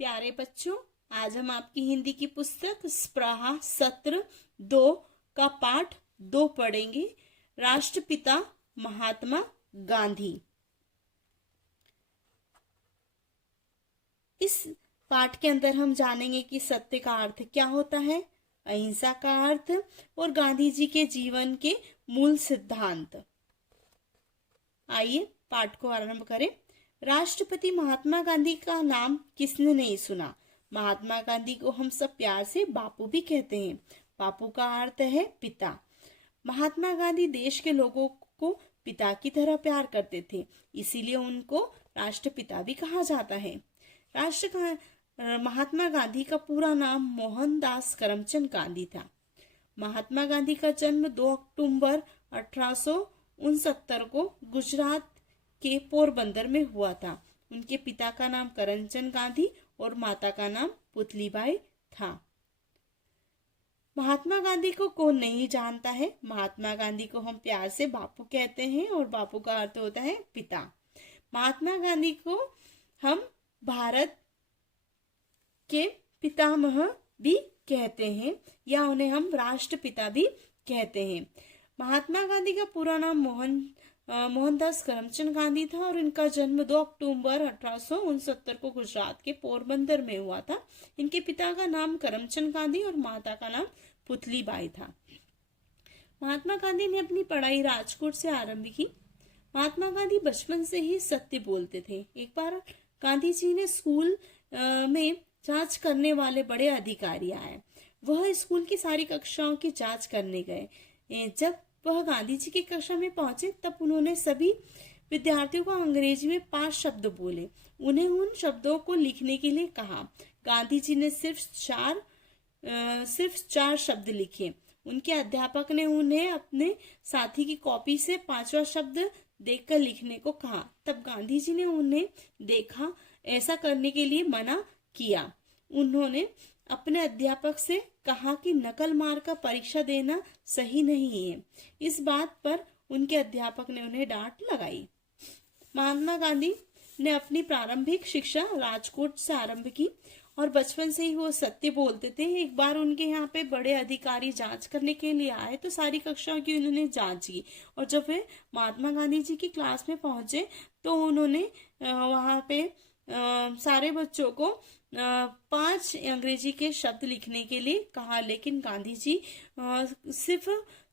प्यारे बच्चों, आज हम आपकी हिंदी की पुस्तक स्पृहा सत्र 2 का पाठ 2 पढ़ेंगे। राष्ट्रपिता महात्मा गांधी। इस पाठ के अंदर हम जानेंगे कि सत्य का अर्थ क्या होता है, अहिंसा का अर्थ और गांधी जी के जीवन के मूल सिद्धांत। आइए पाठ को आरंभ करें। राष्ट्रपति महात्मा गांधी का नाम किसने नहीं सुना। महात्मा गांधी को हम सब प्यार से बापू भी कहते हैं। बापू का अर्थ है पिता। महात्मा गांधी देश के लोगों को पिता की तरह प्यार करते थे, इसीलिए उनको राष्ट्रपिता भी कहा जाता है। महात्मा गांधी का पूरा नाम मोहनदास करमचंद गांधी था। महात्मा गांधी का जन्म 2 अक्टूबर 1869 को गुजरात के पोरबंदर में हुआ था। उनके पिता का नाम करमचंद गांधी और माता का नाम पुतलीबाई था। महात्मा गांधी को कौन नहीं जानता है। महात्मा गांधी को हम प्यार से बापू कहते हैं और बापू का अर्थ होता है पिता। महात्मा गांधी को हम भारत के पितामह भी कहते हैं या उन्हें हम राष्ट्रपिता भी कहते हैं। महात्मा गांधी का पूरा नाम मोहनदास करमचंद गांधी था और इनका जन्म 2 अक्टूबर 1869 को गुजरात के पोरबंदर में हुआ था। इनके पिता का नाम करमचंद गांधी और माता का नाम पुतलीबाई था। महात्मा गांधी ने अपनी पढ़ाई राजकोट से आरंभ की। महात्मा गांधी बचपन से ही सत्य बोलते थे। एक बार गांधी जी ने स्कूल में जांच करने वाले बड़े अधिकारी आए। वह स्कूल की सारी कक्षाओं की जांच करने गए। जब वह गांधी जी की कक्षा में पहुंचे तब उन्होंने सभी विद्यार्थियों को अंग्रेजी में 5 शब्द बोले। उन्हें उन शब्दों को लिखने के लिए कहा। गांधी जी ने सिर्फ चार शब्द लिखे। उनके अध्यापक ने उन्हें अपने साथी की कॉपी से 5वां शब्द देखकर लिखने को कहा। तब गांधी जी ने उन्हें देखा ऐसा करने के लिए मना किया। उन्होंने अपने अध्यापक से कहा कि नकल मारकर परीक्षा देना सही नहीं है। इस बात पर उनके अध्यापक ने उन्हें डांट लगाई। महात्मा गांधी ने अपनी प्रारंभिक शिक्षा राजकोट से आरंभ की और बचपन से ही वो सत्य बोलते थे। एक बार उनके यहाँ पे बड़े अधिकारी जांच करने के लिए आए तो सारी कक्षाओं की उन्होंने जांच की और जब वे महात्मा गांधी जी की क्लास में पहुंचे तो उन्होंने वहां पे सारे बच्चों को 5 अंग्रेजी के शब्द लिखने के लिए कहा, लेकिन गांधी जी सिर्फ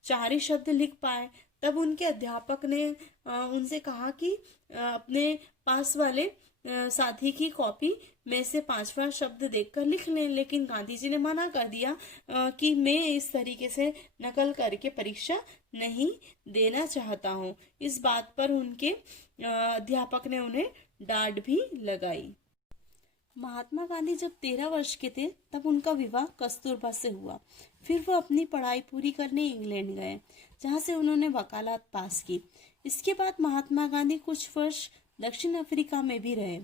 4 ही शब्द लिख पाए। तब उनके अध्यापक ने उनसे कहा कि अपने पास वाले साथी की कॉपी में से 5वां शब्द देखकर लिख लें, लेकिन गांधी जी ने मना कर दिया कि मैं इस तरीके से नकल करके परीक्षा नहीं देना चाहता हूँ। इस बात पर उनके अध्यापक ने उन्हें डांट भी लगाई। महात्मा गांधी जब 13 वर्ष के थे तब उनका विवाह कस्तूरबा से हुआ। फिर वो अपनी पढ़ाई पूरी करने इंग्लैंड गए, जहां से उन्होंने वकालत पास की। इसके बाद महात्मा गांधी कुछ वर्ष दक्षिण अफ्रीका में भी रहे।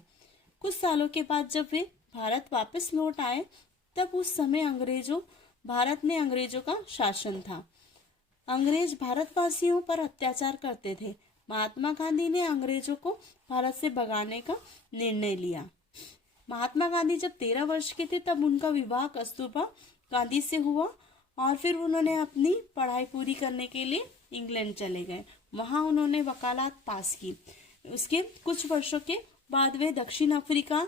कुछ सालों के बाद जब वे भारत वापस लौट आए तब उस समय भारत में अंग्रेजों का शासन था। अंग्रेज भारतवासियों पर अत्याचार करते थे। महात्मा गांधी ने अंग्रेजों को भारत से भगाने का निर्णय लिया। महात्मा गांधी जब 13 वर्ष के थे तब उनका विवाह कस्तूरबा गांधी से हुआ और फिर उन्होंने अपनी पढ़ाई पूरी करने के लिए इंग्लैंड चले गए। वहां उन्होंने वकालत पास की। उसके कुछ वर्षों के बाद वे दक्षिण अफ्रीका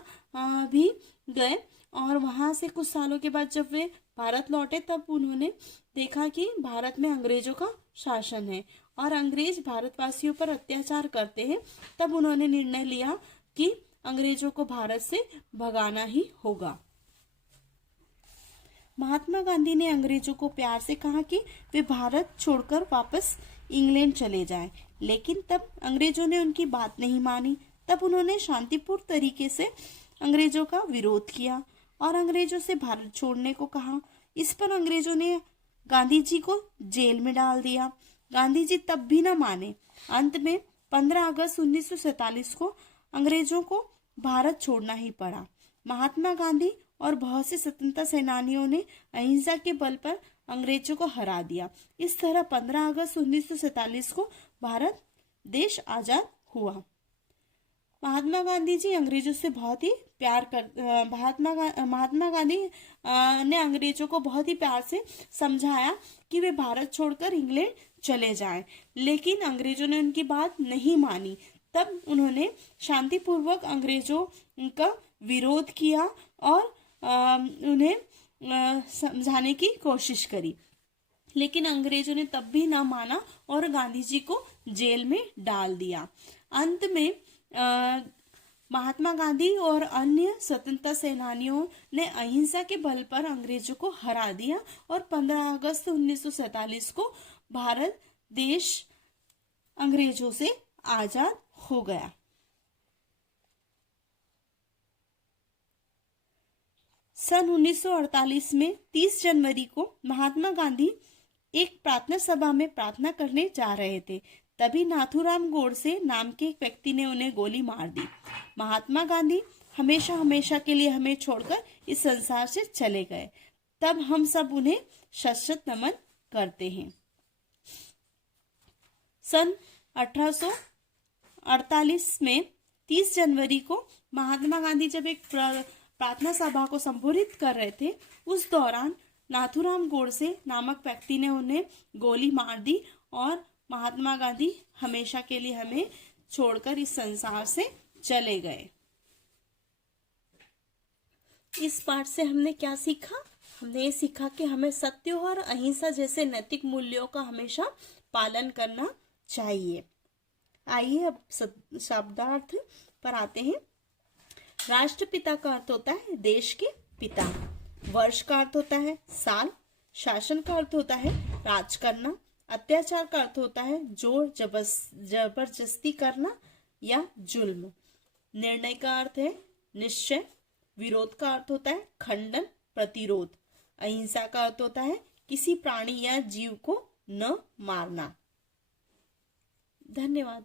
भी गए और वहां से कुछ सालों के बाद जब वे भारत लौटे तब उन्होंने देखा कि भारत में अंग्रेजों का शासन है और अंग्रेज भारतवासियों पर अत्याचार करते हैं। तब उन्होंने निर्णय लिया कि अंग्रेजों को भारत से भगाना ही होगा। महात्मा गांधी ने अंग्रेजों को प्यार से कहा कि वे भारत छोड़कर वापस इंग्लैंड चले जाएं, लेकिन तब अंग्रेजों ने उनकी बात नहीं मानी। तब उन्होंने शांतिपूर्ण तरीके से अंग्रेजों का विरोध किया और अंग्रेजों से भारत छोड़ने को कहा। इस पर अंग्रेजों ने गांधी जी को जेल में डाल दिया। गांधी जी तब भी न माने। अंत में 15 अगस्त 1947 को अंग्रेजों को भारत छोड़ना ही पड़ा। महात्मा गांधी और बहुत से स्वतंत्रता सेनानियों ने अहिंसा के बल पर अंग्रेजों को हरा दिया। इस तरह 15 अगस्त 1947 को भारत देश आजाद हुआ। महात्मा गांधी जी अंग्रेजों से बहुत ही महात्मा गांधी ने अंग्रेजों को बहुत ही प्यार से समझाया कि वे भारत छोड़कर इंग्लैंड चले जाएं, लेकिन अंग्रेजों ने उनकी बात नहीं मानी। तब उन्होंने शांतिपूर्वक अंग्रेजों का विरोध किया और उन्हें समझाने की कोशिश करी, लेकिन अंग्रेजों ने तब भी ना माना और गांधी जी को जेल में डाल दिया। अंत में महात्मा गांधी और अन्य स्वतंत्रता सेनानियों ने अहिंसा के बल पर अंग्रेजों को हरा दिया और 15 अगस्त 1947 को भारत देश अंग्रेजों से आजाद हो गया। सन 1948 में 30 जनवरी को महात्मा गांधी एक प्रार्थना सभा में प्रार्थना करने जा रहे थे। तभी नाथूराम गोडसे नाम के एक व्यक्ति ने उन्हें गोली मार दी। महात्मा गांधी हमेशा हमेशा के लिए हमें छोड़कर इस संसार से चले गए। तब हम सब उन्हें शत नमन करते हैं। सन 1848 में 30 जनवरी को महात्मा गांधी जब एक प्रार्थना सभा को संबोधित कर रहे थे, उस दौरान नाथूराम गोडसे नामक व्यक्ति ने उन्हें गोली मार दी और महात्मा गांधी हमेशा के लिए हमें छोड़कर इस संसार से चले गए। इस पाठ से हमने क्या सीखा? हमने ये सीखा कि हमें सत्य और अहिंसा जैसे नैतिक मूल्यों का हमेशा पालन करना चाहिए। आइए अब शब्दार्थ पर आते हैं। राष्ट्रपिता का अर्थ होता है देश के पिता। वर्ष का अर्थ होता है साल। शासन का अर्थ होता है राज करना। अत्याचार का अर्थ होता है जोर जबरदस्ती करना या जुल्म। निर्णय का अर्थ है निश्चय। विरोध का अर्थ होता है खंडन, प्रतिरोध। अहिंसा का अर्थ होता है किसी प्राणी या जीव को न मारना। धन्यवाद।